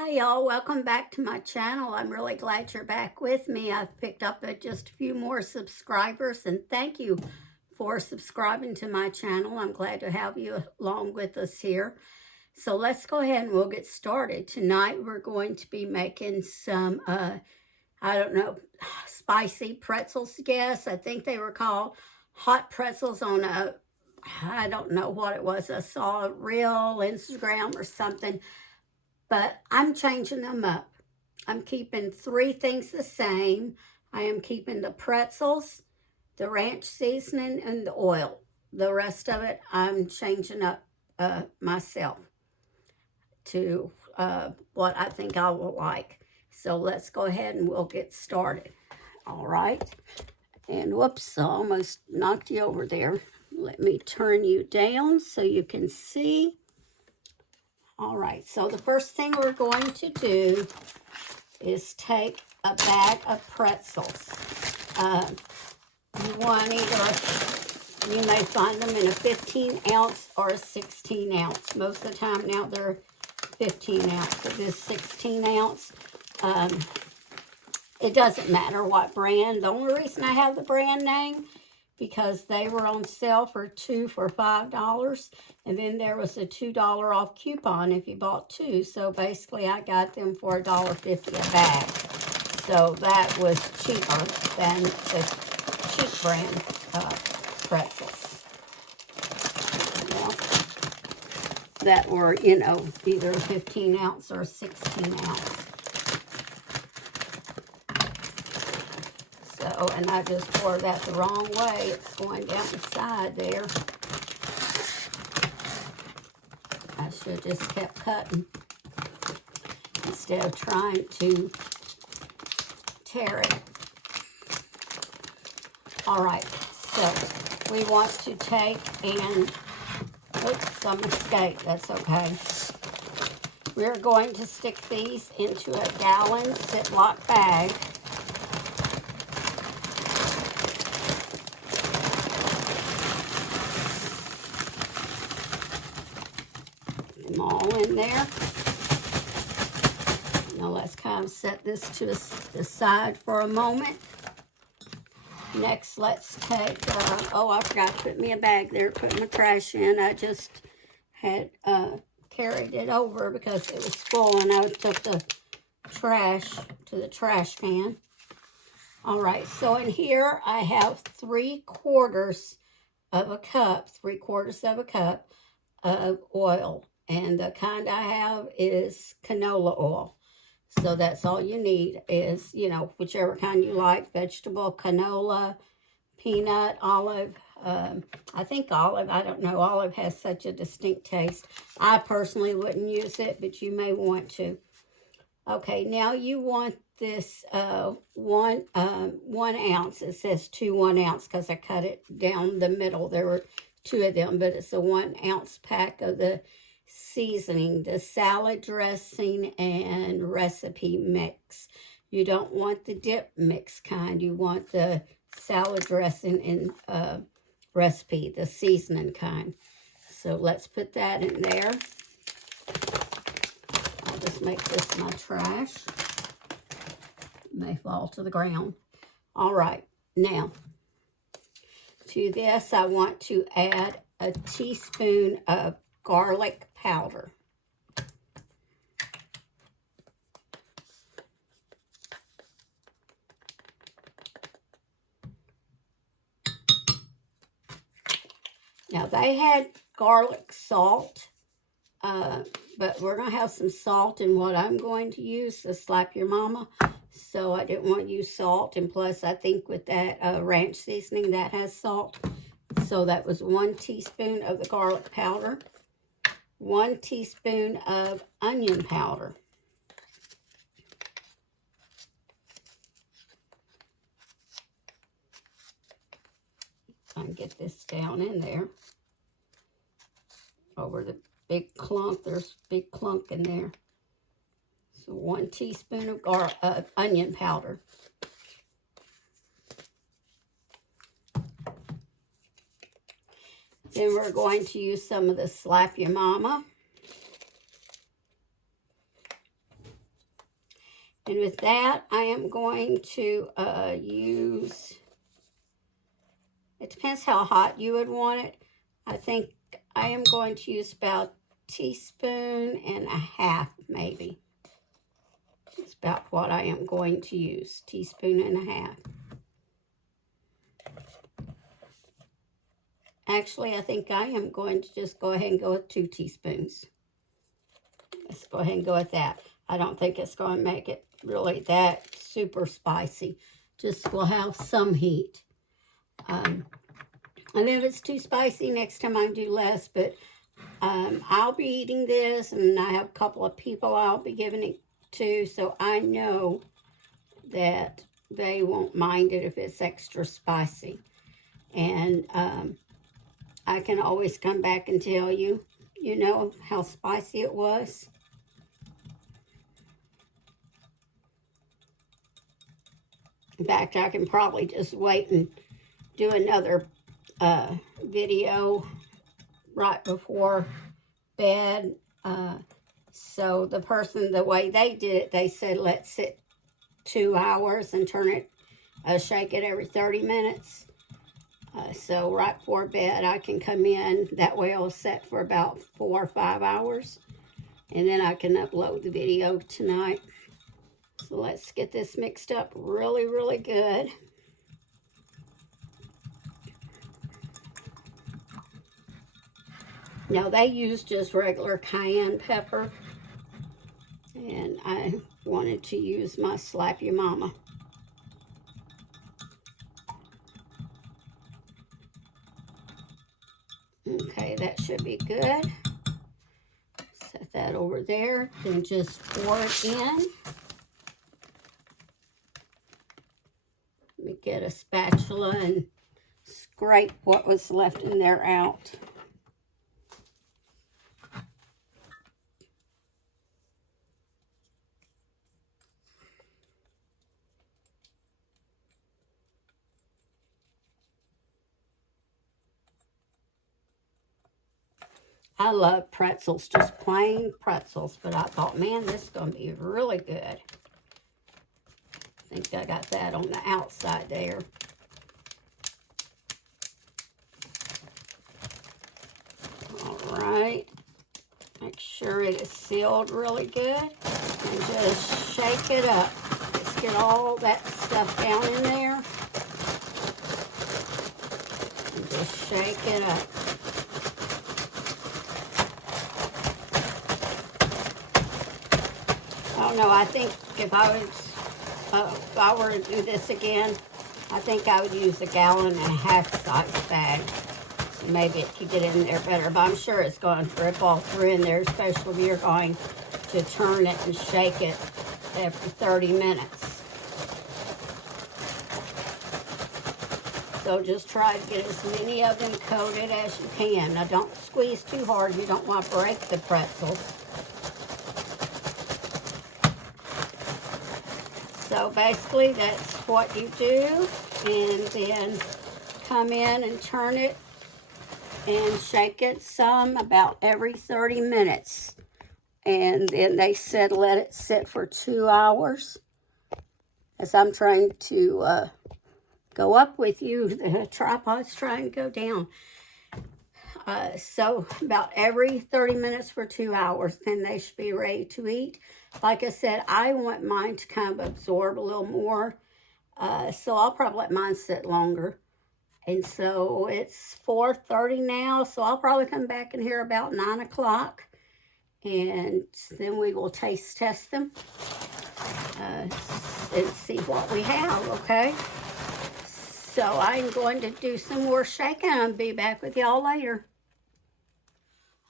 Hi y'all, welcome back to my channel. I'm really glad you're back with me. I've picked up just a few more subscribers, and thank you for subscribing to my channel. I'm glad to have you along with us here. So let's go ahead and we'll get started. Tonight we're going to be making some, I don't know, spicy pretzels, yes. I think they were called hot pretzels on I don't know what it was. I saw a reel, Instagram or something. But I'm changing them up. I'm keeping three things the same. I am keeping the pretzels, the ranch seasoning, and the oil. The rest of it, I'm changing up myself to what I think I will like. So let's go ahead and we'll get started. All right. And whoops, I almost knocked you over there. Let me turn you down so you can see. All right, so the first thing we're going to do is take a bag of pretzels. You want you may find them in a 15 ounce or a 16 ounce. Most of the time now they're 15 ounce, but this 16 ounce, it doesn't matter what brand. The only reason I have the brand name because they were on sale for two for $5, and then there was a $2 off coupon if you bought two. So basically I got them for $1.50 a bag. So that was cheaper than the cheap brand pretzels. Well, that were, you know, either 15 ounce or 16 ounce. So, and I just poured that the wrong way. It's going down the side there. I should have just kept cutting instead of trying to tear it. All right, so we want to take and, oops, some mistake, that's okay. We're going to stick these into a gallon Ziploc bag. Them all in there. Now let's kind of set this to the side for a moment. Next, let's take, oh, I forgot to put me a bag there, put my trash in. I just had carried it over because it was full and I took the trash to the trash can. All right, so in here I have 3/4 of a cup, 3/4 of a cup of oil. And the kind I have is canola oil. So that's all you need is, you know, whichever kind you like, vegetable, canola, peanut, olive. I think olive, I don't know, olive has such a distinct taste. I personally wouldn't use it, but you may want to. Okay, now you want this 1 ounce. It says 2 1 ounce because I cut it down the middle. There were 2 of them, but it's a 1 ounce pack of the seasoning, the salad dressing and recipe mix. You don't want the dip mix kind. You want the salad dressing and recipe, the seasoning kind. So let's put that in there. I'll just make this my trash. It may fall to the ground. All right, now to this I want to add a teaspoon of garlic powder. Now they had garlic salt, but we're going to have some salt in what I'm going to use to slap your mama. So I didn't want to use salt, and plus I think with that ranch seasoning that has salt. So that was 1 teaspoon of the garlic powder. 1 teaspoon of onion powder. I can get this down in there. Over the big clunk, there's a big clunk in there. So 1 teaspoon of onion powder. Then we're going to use some of the Slap Your Mama. And with that, I am going to use, it depends how hot you would want it. I think I am going to use about a teaspoon and a half, maybe. It's about what I am going to use, teaspoon and a half. Actually, I think I am going to just go ahead and go with 2 teaspoons. Let's go ahead and go with that. I don't think it's going to make it really that super spicy. Just will have some heat. And if it's too spicy, next time I do less. But I'll be eating this, and I have a couple of people I'll be giving it to. So I know that they won't mind it if it's extra spicy. And I can always come back and tell you, you know, how spicy it was. In fact, I can probably just wait and do another video right before bed. So the person, the way they did it, they said let sit 2 hours and turn it, shake it every 30 minutes. So right before bed, I can come in. That way it'll set for about 4 or 5 hours. And then I can upload the video tonight. So let's get this mixed up really, really good. Now they use just regular cayenne pepper. And I wanted to use my Slap Your Mama. Okay, that should be good. Set that over there. Then just pour it in. Let me get a spatula and scrape what was left in there out. I love pretzels, just plain pretzels, but I thought, man, this is going to be really good. I think I got that on the outside there. All right. Make sure it is sealed really good. And just shake it up. Just get all that stuff down in there. And just shake it up. I don't know, I think if I were to do this again, I think I would use a 1.5 gallon size bag. So maybe it could get in there better, but I'm sure it's going to drip all through in there, especially if you're going to turn it and shake it every 30 minutes. So just try to get as many of them coated as you can. Now don't squeeze too hard, you don't want to break the pretzels. So basically that's what you do, and then come in and turn it and shake it some about every 30 minutes. And then they said let it sit for 2 hours. As I'm trying to go up with you, the tripod's trying to go down. So about every 30 minutes for 2 hours, then they should be ready to eat. Like I said, I want mine to kind of absorb a little more. So I'll probably let mine sit longer. And so it's 4:30 now, so I'll probably come back in here about 9 o'clock. And then we will taste test them and see what we have, okay? So I'm going to do some more shaking and be back with y'all later.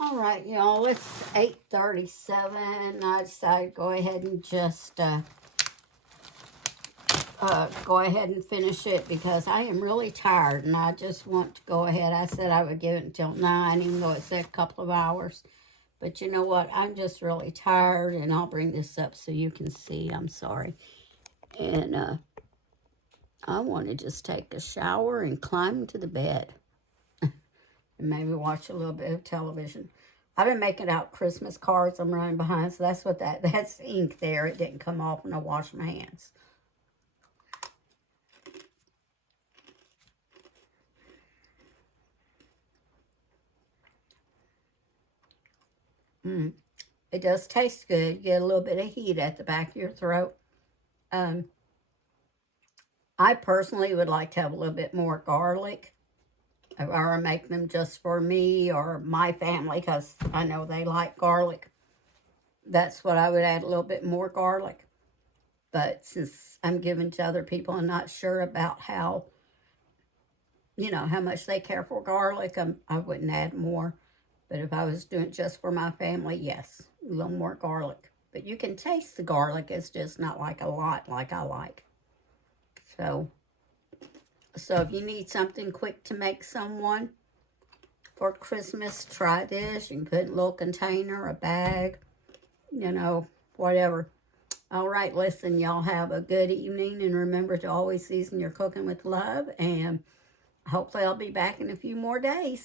All right, y'all, it's 8:37. I decided to go ahead and just go ahead and finish it because I am really tired and I just want to go ahead. I said I would give it until 9, even though it said a couple of hours. But you know what? I'm just really tired, and I'll bring this up so you can see. I'm sorry. And I want to just take a shower and climb into the bed. And maybe watch a little bit of television. I've been making out Christmas cards. I'm running behind, so that's what that's ink there. It didn't come off when I washed my hands. It does taste good. You get a little bit of heat at the back of your throat. Um, I personally would like to have a little bit more garlic. Or make them just for me or my family, because I know they like garlic. That's what I would add, a little bit more garlic. But since I'm giving to other people, I'm not sure about how, how much they care for garlic. I wouldn't add more. But if I was doing it just for my family, yes, a little more garlic. But you can taste the garlic. It's just not like a lot like I like. So if you need something quick to make someone for Christmas, try this. You can put it in a little container, a bag, whatever. All right, listen, y'all have a good evening, and remember to always season your cooking with love, and hopefully I'll be back in a few more days.